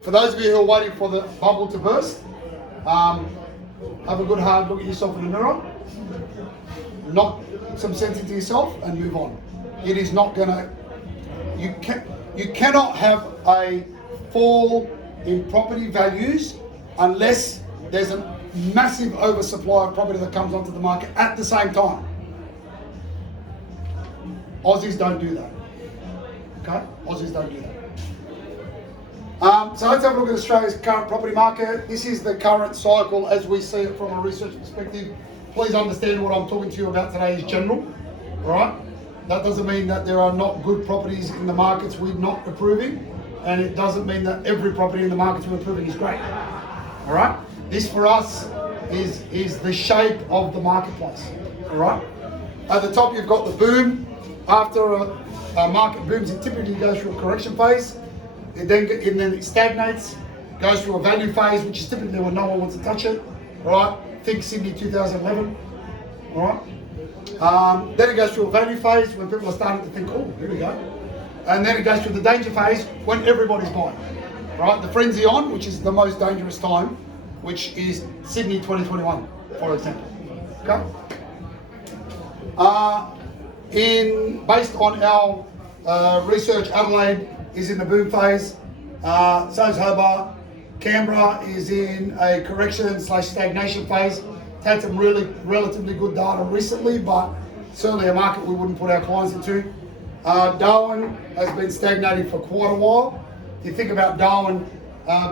For those of you who are waiting for the bubble to burst, have a good hard look at yourself in the mirror, knock some sense into yourself and move on. It is not gonna, you cannot have a fall in property values unless there's a massive oversupply of property that comes onto the market at the same time. Aussies don't do that. Okay? Aussies don't do that. So let's have a look at Australia's current property market. This is the current cycle as we see it from a research perspective. Please understand what I'm talking to you about today is general, right? That doesn't mean that there are not good properties in the markets we're not approving, and it doesn't mean that every property in the markets we're approving is great, all right? This for us is the shape of the marketplace, all right? At the top you've got the boom. After a market booms, it typically goes through a correction phase. And then it stagnates, goes through a value phase, which is typically when no one wants to touch it, right? Think Sydney 2011, all right? Then it goes through a value phase when people are starting to think, oh, here we go. And then it goes through the danger phase when everybody's buying, right? The frenzy on, which is the most dangerous time, which is Sydney 2021, for example, okay? Based on our research, Adelaide is in the boom phase, so is Hobart. Canberra is in a correction/stagnation phase. It's had some relatively good data recently, but certainly a market we wouldn't put our clients into. Darwin has been stagnating for quite a while. If you think about Darwin,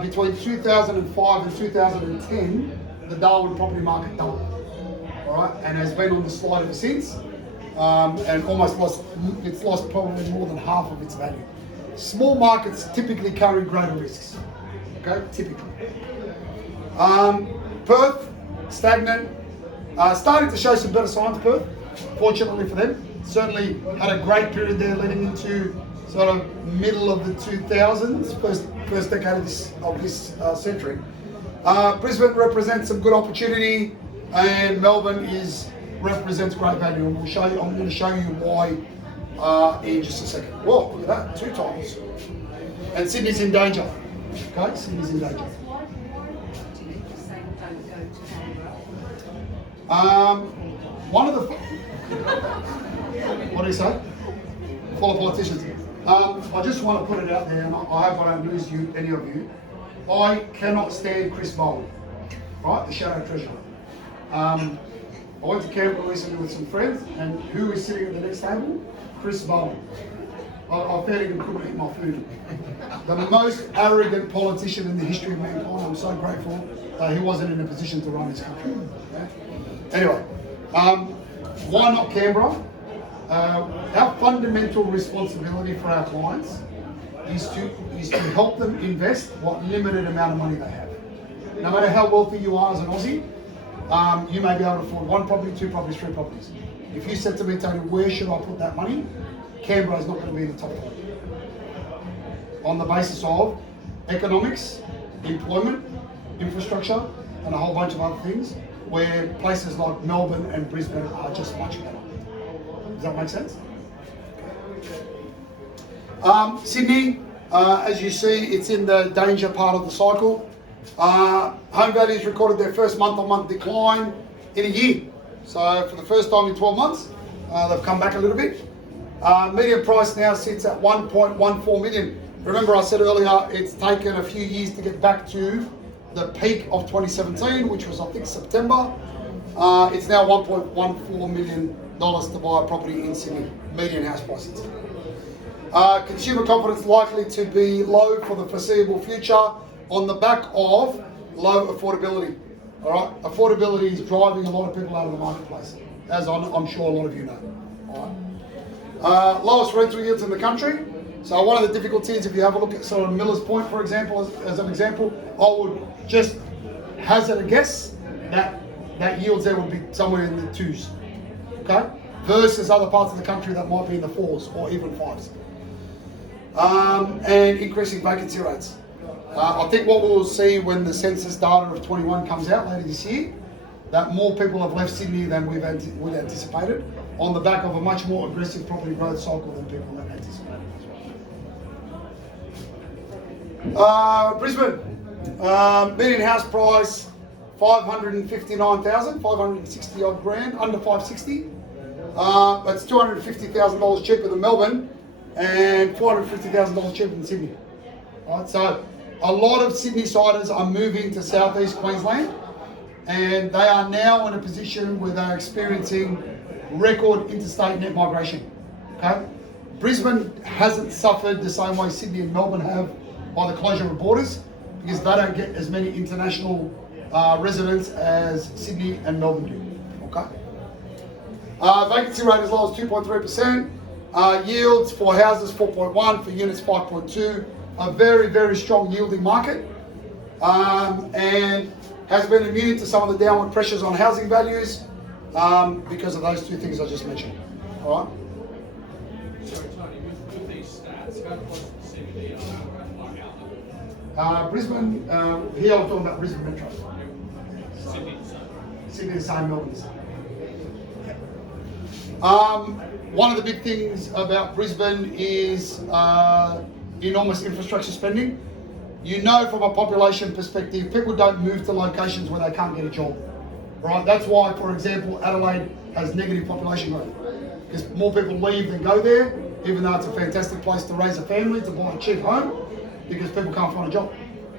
between 2005 and 2010, the Darwin property market doubled, all right, and has been on the slide ever since, and it's lost probably more than half of its value. Small markets typically carry greater risks, okay, typically. Perth, stagnant, starting to show some better signs, Perth, fortunately for them. Certainly had a great period there leading into sort of middle of the 2000s, first decade of this century. Brisbane represents some good opportunity, and Melbourne represents great value, and I'm going to show you why in just a second. Whoa, look at that, 2 times. And Sydney's in danger. Okay, Sydney's in danger. One of the... What do you say? Full of politicians. I just want to put it out there, and I hope I don't lose any of you. I cannot stand Chris Bowen, right, the shadow treasurer. I went to Canberra recently with some friends, and who is sitting at the next table? Chris Bowen. I felt even couldn't eat my food. The most arrogant politician in the history of mankind. I'm so grateful he wasn't in a position to run this country. Anyway, why not Canberra? Our fundamental responsibility for our clients is to help them invest what limited amount of money they have. No matter how wealthy you are as an Aussie, you may be able to afford 1 property, 2 properties, 3 properties. If you said to me, Tony, where should I put that money? Canberra is not going to be in the top 5. On the basis of economics, employment, infrastructure, and a whole bunch of other things, where places like Melbourne and Brisbane are just much better. Does that make sense? Sydney, as you see, it's in the danger part of the cycle. Home values recorded their first month-on-month decline in a year. So for the first time in 12 months, they've come back a little bit. Median price now sits at 1.14 million. Remember I said earlier, it's taken a few years to get back to the peak of 2017, which was I think September. It's now $1.14 million to buy a property in Sydney, median house prices. Consumer confidence likely to be low for the foreseeable future on the back of low affordability. All right, affordability is driving a lot of people out of the marketplace, as I'm sure a lot of you know. All right. Lowest rental yields in the country. So one of the difficulties, if you have a look at sort of Miller's Point, for example, as an example, I would just hazard a guess that yields there would be somewhere in the 2s, okay? Versus other parts of the country that might be in the 4s or even 5s. And increasing vacancy rates. I think what we'll see when the census data of 21 comes out later this year, that more people have left Sydney than we'd anticipated, on the back of a much more aggressive property growth cycle than people had anticipated as well. Brisbane, median house price 559,000, 560 odd grand, under 560. That's $250,000 cheaper than Melbourne and $450,000 cheaper than Sydney. Right, so a lot of Sydney-siders are moving to southeast Queensland, and they are now in a position where they're experiencing record interstate net migration. Okay, Brisbane hasn't suffered the same way Sydney and Melbourne have by the closure of borders, because they don't get as many international residents as Sydney and Melbourne do. Okay. Vacancy rate as low as 2.3%. Yields for houses 4.1, for units 5.2. A very, very strong yielding market, and has been immune to some of the downward pressures on housing values because of those two things I just mentioned. All right. Sorry, Tony, with these stats, how close to CBD Brisbane, here I'm talking about Brisbane Metro. Sydney the same. Sydney the same, Melbourne the same. One of the big things about Brisbane is enormous infrastructure spending. You know, from a population perspective, people don't move to locations where they can't get a job, right? That's why, for example, Adelaide has negative population growth, because more people leave than go there, even though it's a fantastic place to raise a family, to buy a cheap home, because people can't find a job,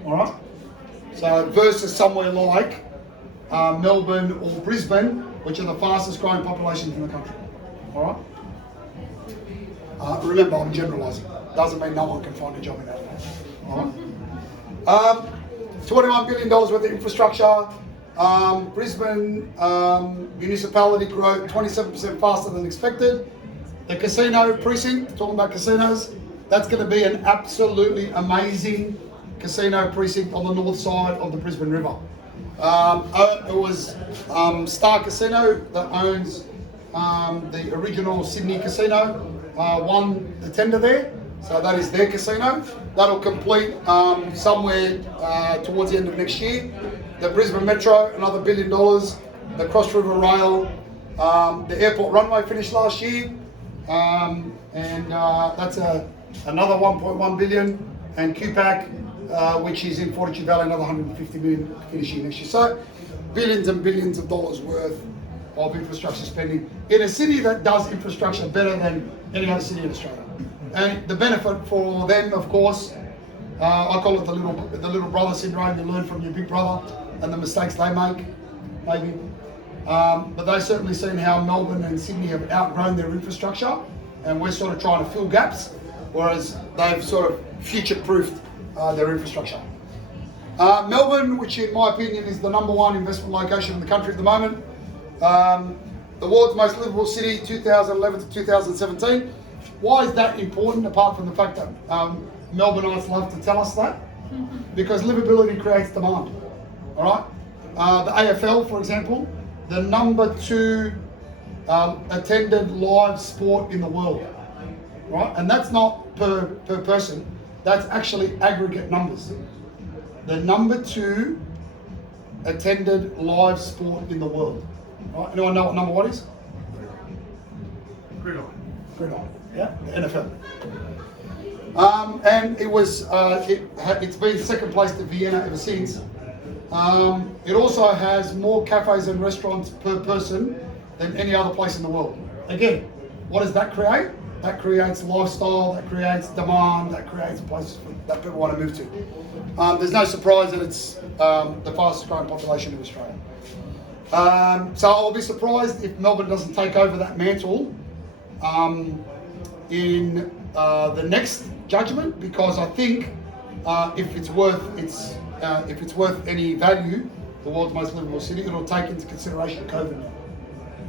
all right? So versus somewhere like Melbourne or Brisbane, which are the fastest growing populations in the country, all right? Remember, I'm generalising. Doesn't mean no one can find a job in Adelaide. All right. $21 billion worth of infrastructure. Brisbane municipality growth 27% faster than expected. The casino precinct, talking about casinos, that's going to be an absolutely amazing casino precinct on the north side of the Brisbane River. It was Star Casino that owns the original Sydney casino. Won the tender there, so that is their casino. That'll complete somewhere towards the end of next year. The Brisbane Metro, another $1 billion. The Cross River Rail, the airport runway finished last year, and that's another 1.1 billion. And QPAC, which is in Fortitude Valley, another 150 million finishing next year. So billions and billions of dollars worth of infrastructure spending in a city that does infrastructure better than any other city in Australia. And the benefit for them, of course, I call it the little brother syndrome. You learn from your big brother and the mistakes they make, maybe. But they've certainly seen how Melbourne and Sydney have outgrown their infrastructure, and we're sort of trying to fill gaps, whereas they've sort of future-proofed their infrastructure. Melbourne, which in my opinion is the #1 investment location in the country at the moment, the world's most livable city, 2011 to 2017. Why is that important, apart from the fact that Melbourneites love to tell us that? Because livability creates demand, all right? The AFL, for example, the #2 attended live sport in the world, right? And that's not per person, that's actually aggregate numbers. The #2 attended live sport in the world. Right? Anyone know what #1 is? Gridiron. Yeah, the NFL. And it was it's been second place to Vienna ever since. It also has more cafes and restaurants per person than any other place in the world. Again, what does that create? That creates lifestyle, that creates demand, that creates places that people want to move to. There's no surprise that it's the fastest growing population in Australia. So I'll be surprised if Melbourne doesn't take over that mantle in the next judgment, because I think if it's worth any value, the world's most livable city, it'll take into consideration COVID now.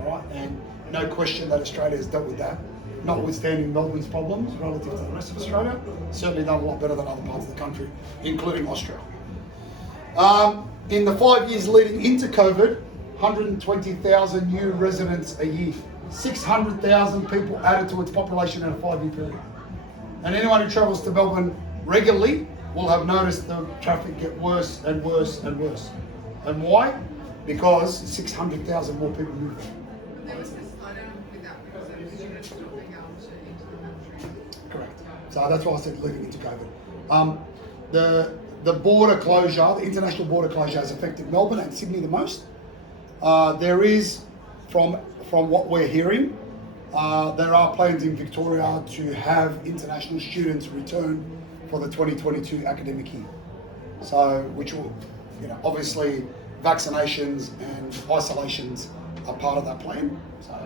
All right, and no question that Australia has dealt with that, notwithstanding Melbourne's problems relative to the rest of Australia. Certainly done a lot better than other parts of the country, including Austria. In the 5 years leading into COVID, 120,000 new residents a year. 600,000 people added to its population in a 5-year period. And anyone who travels to Melbourne regularly will have noticed the traffic get worse and worse and worse. And why? Because 600,000 more people move there. There was this slowdown with that because of students not being able to enter the country. Correct. So that's why I said leading into COVID. the border closure, the international border closure, has affected Melbourne and Sydney the most. There is, from what we're hearing, there are plans in Victoria to have international students return for the 2022 academic year. So, which will, obviously vaccinations and isolations are part of that plan. So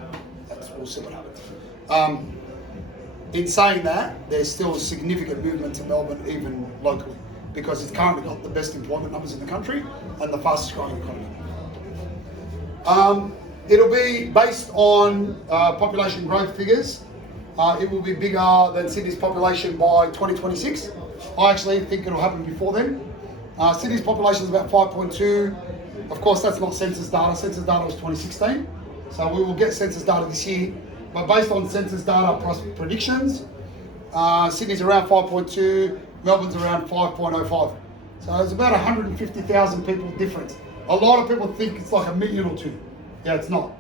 we'll see what happens. In saying that, there's still significant movement to Melbourne, even locally, because it's currently got the best employment numbers in the country and the fastest growing economy. It'll be based on population growth figures. It will be bigger than Sydney's population by 2026. I actually think it'll happen before then. Sydney's population is about 5.2. Of course, that's not census data. Census data was 2016. So we will get census data this year. But based on census data predictions, Sydney's around 5.2, Melbourne's around 5.05. So there's about 150,000 people difference. A lot of people think it's like 1 million or 2. Yeah, it's not.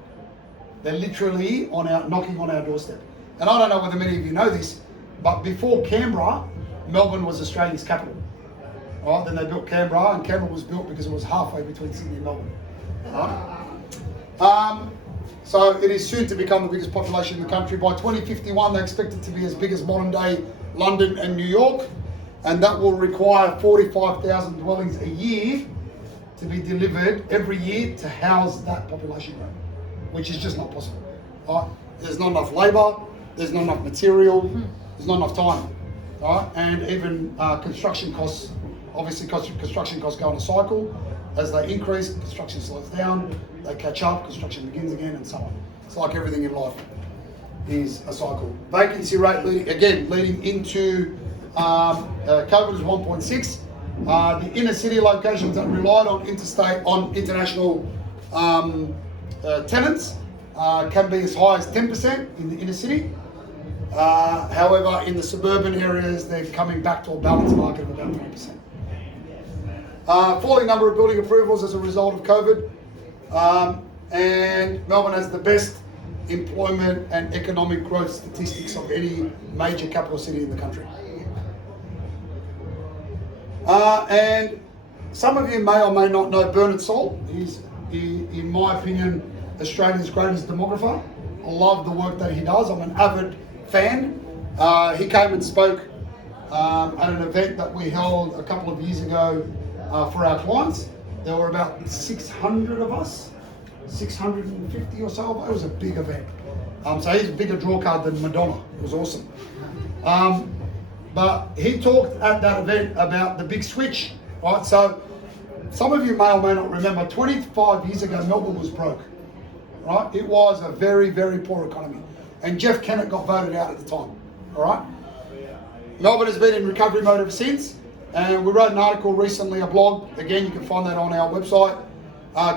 They're literally knocking on our doorstep. And I don't know whether many of you know this, but before Canberra, Melbourne was Australia's capital. All right, then they built Canberra, and Canberra was built because it was halfway between Sydney and Melbourne. Right? So it is soon to become the biggest population in the country. By 2051, they expect it to be as big as modern day London and New York, and that will require 45,000 dwellings a year to be delivered every year to house that population growth, which is just not possible. Right? There's not enough labour, there's not enough material, there's not enough time. Right? And even construction costs, obviously construction costs go on a cycle. As they increase, construction slows down, they catch up, construction begins again, and so on. It's like everything in life is a cycle. Vacancy rate, leading into COVID is 1.6. The inner city locations that relied on international tenants can be as high as 10% in the inner city. However, in the suburban areas, they're coming back to a balanced market of about 3%. Falling number of building approvals as a result of COVID, and Melbourne has the best employment and economic growth statistics of any major capital city in the country. And some of you may or may not know Bernard Saul. He's, in my opinion, Australia's greatest demographer. I love the work that he does. I'm an avid fan. He came and spoke at an event that we held a couple of years ago for our clients. There were about 600 of us, 650 or so. It was a big event. So he's a bigger draw card than Madonna. It was awesome. But he talked at that event about the big switch, right? So some of you may or may not remember, 25 years ago, Melbourne was broke, right? It was a very, very poor economy. And Jeff Kennett got voted out at the time, all right? Melbourne has been in recovery mode ever since. And we wrote an article recently, a blog, again, you can find that on our website,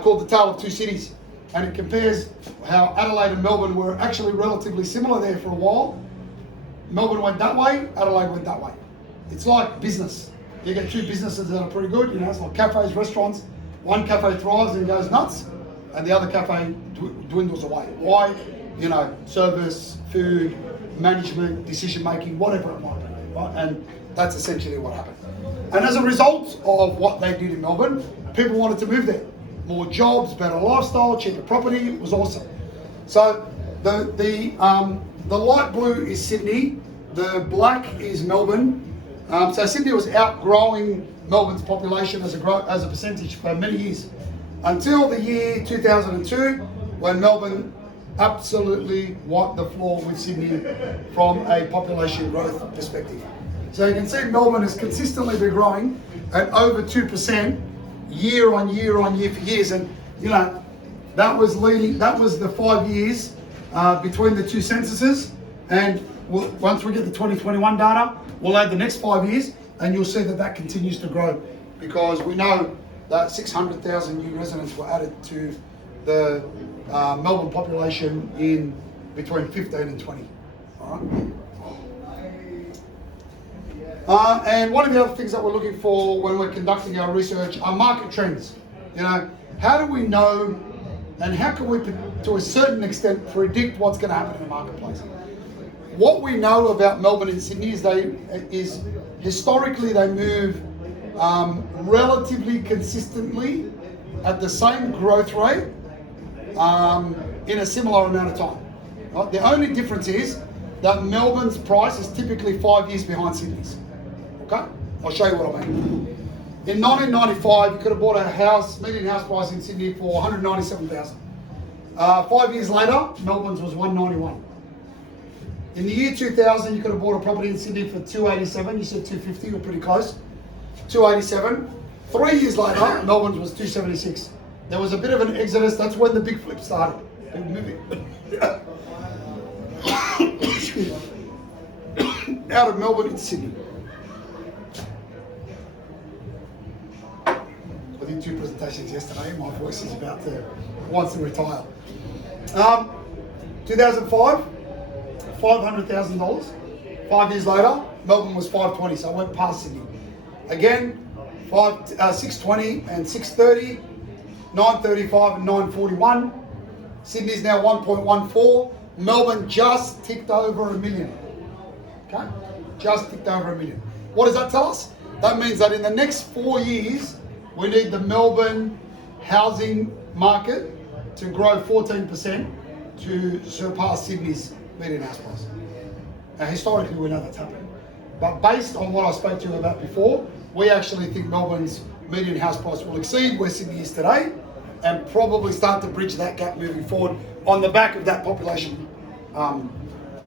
called The Tale of Two Cities. And it compares how Adelaide and Melbourne were actually relatively similar there for a while. Melbourne went that way, Adelaide went that way. It's like business. You get two businesses that are pretty good, it's like cafes, restaurants. One cafe thrives and goes nuts, and the other cafe dwindles away. Why? Service, food, management, decision making, whatever it might be, right? And that's essentially what happened. And as a result of what they did in Melbourne, people wanted to move there. More jobs, better lifestyle, cheaper property. It was awesome. So the light blue is Sydney, the black is Melbourne. So Sydney was outgrowing Melbourne's population as a percentage for many years, until the year 2002, when Melbourne absolutely wiped the floor with Sydney from a population growth perspective. So you can see Melbourne has consistently been growing at over 2% year on year on year for years. And that was the 5 years between the two censuses. And once we get the 2021 data, we'll add the next 5 years, and you'll see that continues to grow, because we know that 600,000 new residents were added to the Melbourne population in between 15 and 20. All right. And one of the other things that we're looking for when we're conducting our research are market trends. How do we know, and how can we, to a certain extent, predict what's going to happen in the marketplace? What we know about Melbourne and Sydney is historically they move relatively consistently at the same growth rate in a similar amount of time. Right? The only difference is that Melbourne's price is typically 5 years behind Sydney's. Okay? I'll show you what I mean. In 1995, you could have bought a house, median house price in Sydney for 197,000. 5 years later, Melbourne's was 191. In the year 2000, you could have bought a property in Sydney for 287. You said 250, you're pretty close. 287. 3 years later, Melbourne's was 276. There was a bit of an exodus. That's when the big flip started. Big movie. Out of Melbourne into Sydney. I did 2 presentations yesterday. My voice is wants to retire. 2005, $500,000. 5 years later, Melbourne was 520, so I went past Sydney. Again, 620 and 630, 935 and 941. Sydney's now 1.14. Melbourne just ticked over $1 million. Okay, just ticked over $1 million. What does that tell us? That means that in the next 4 years, we need the Melbourne housing market to grow 14% to surpass Sydney's median house price. Now, historically, we know that's happened. But based on what I spoke to you about before, we actually think Melbourne's median house price will exceed where Sydney is today and probably start to bridge that gap moving forward on the back of that population